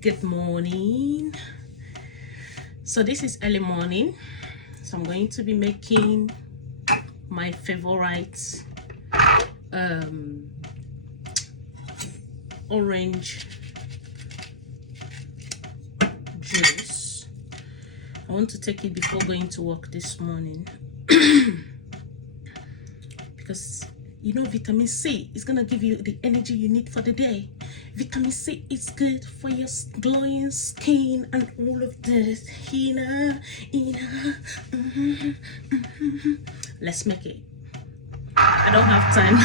Good morning. So this is early morning, so I'm going to be making my favorite orange juice. I want to take it before going to work this morning because you know vitamin C is gonna give you the energy you need for the day. Vitamin C is good for your glowing skin and all of this. Let's make it. I don't have time.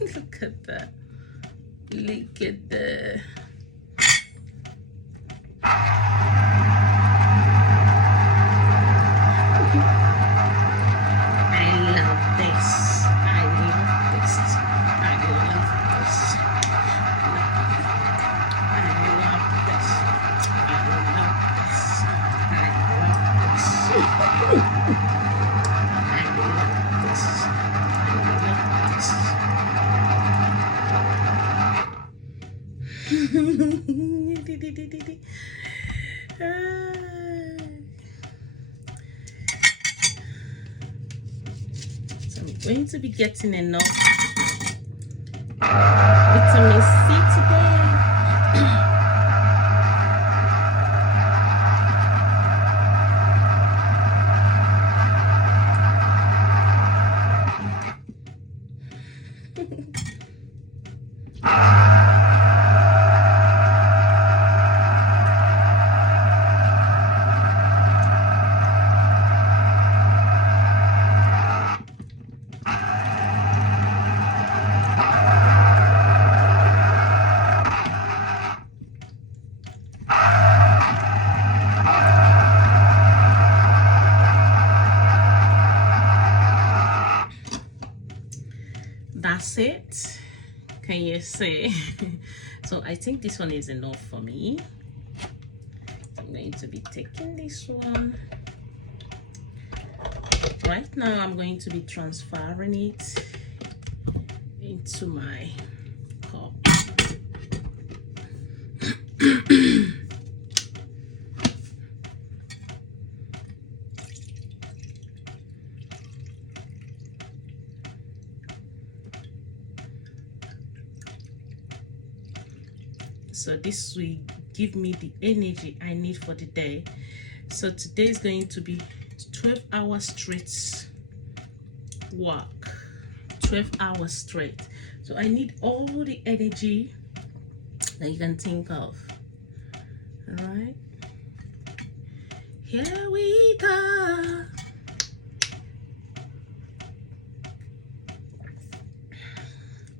Look at that. Look at the So I'm going to be getting enough vitamin C today. That's it. Can you see? So I think this one is enough for me. I'm going to be taking this one. Right now I'm going to be transferring it into my cup. So this will give me the energy I need for the day. So today is going to be 12 hours straight work, 12 hours straight. So I need all the energy that you can think of. All right, here we go.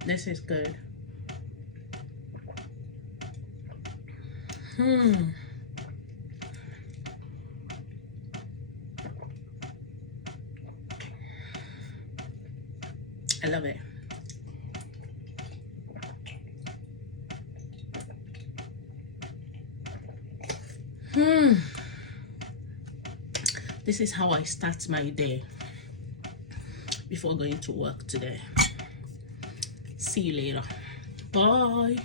This is good. I love it. This is how I start my day before going to work today. See you later. Bye.